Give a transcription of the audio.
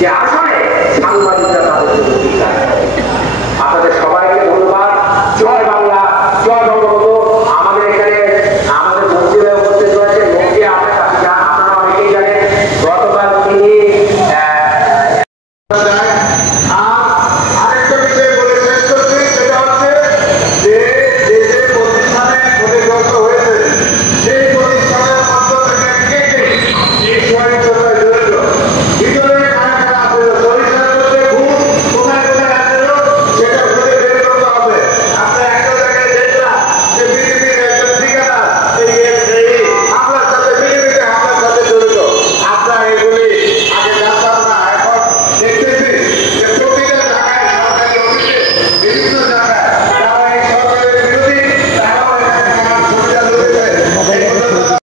যে আসলে সাংবাদিকরা তাদের জন্য ঠিক আছে। আপনাদের সবাইকে ধন্যবাদ। জয় বাংলা, জয় বঙ্গবন্ধু। আমাদের এখানে আমাদের মন্ত্রীরা উপস্থিত রয়েছে। মন্ত্রী আপনারা অনেকেই জানেন, গতকাল তিনি